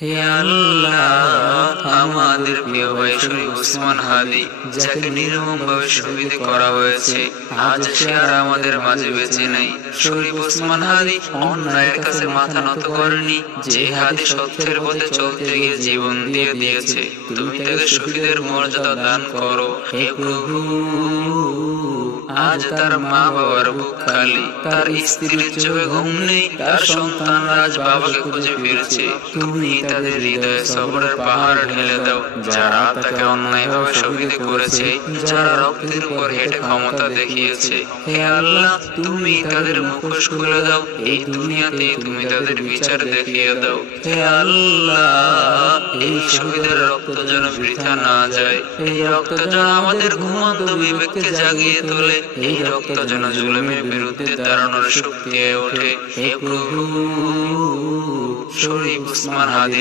হে আল্লাহ, আমাদের প্রিয় ভাই শরীফ ওসমান হাদি, যাকে নির্মমভাবে শহীদ করা হয়েছে, আজ সে আর আমাদের মাঝে বেঁচে নেই। শরীফ ওসমান হাদি অন্যায়ের কাছে মাথা নত করেনি। যে হাদি সত্যের পথে চলতে গিয়ে জীবন দিয়ে দিয়েছে, তুমি তাকে শহীদের মর্যাদা দান করো হে প্রভু। আজ তার মা বাবার বুক খালি, তার স্ত্রীর চোখে ঘুম নেই, তার সন্তানরা আজ বাবাকে খুঁজে ফিরছে। তুমি তাদের হৃদয়ে সবরের পাহাড় ঢেলে দাও, যারা তাকে অন্যায়ভাবে শহীদ করেছে, যারা রক্তের উপর হেঁটে ক্ষমতা দেখিয়েছে। হে আল্লাহ, তুমি তাদের মুখোশ খুলে দাও, এই দুনিয়াতেই তুমি তাদের বিচার দেখিয়ে দাও। হে আল্লাহ, এই শহীদের রক্ত যেন বৃথা না যায়, এই রক্ত যেন আমাদের ঘুমন্ত বিবেককে জাগিয়ে তোলে, এই রক্ত যেন জুলুমের বিরুদ্ধে দাঁড়ানোর শক্তি হয়ে ওঠে। হে প্রভু, শরীফ ওসমান হাদির